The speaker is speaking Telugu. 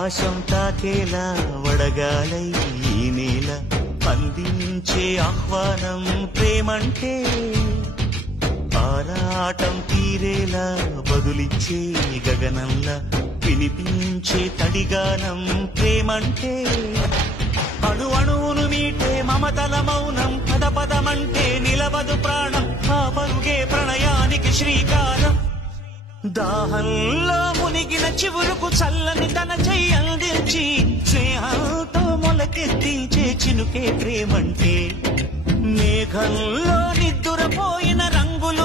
ఆకాశం తాకేలా వడగాలై ఈ నేల అందించే ఆహ్వానం ప్రేమంటే ఆరాటం తీరేలా బదులిచ్చే గగనంలా వినిపించే తడిగానం ప్రేమంటే అణు అణువును మీటే మమతల మౌనం పద పదమంటే నిలవదు ప్రాణం ఆ పరుగే ప్రణయానికి శ్రీకారం దాహంలో మునిగిన చివురుకు చల్లని తన చెయ్యి అందించి స్నేహంతో మొలకెత్తించే చినుకే ప్రేమంటే మేఘంలో నిద్దురపోయిన రంగుల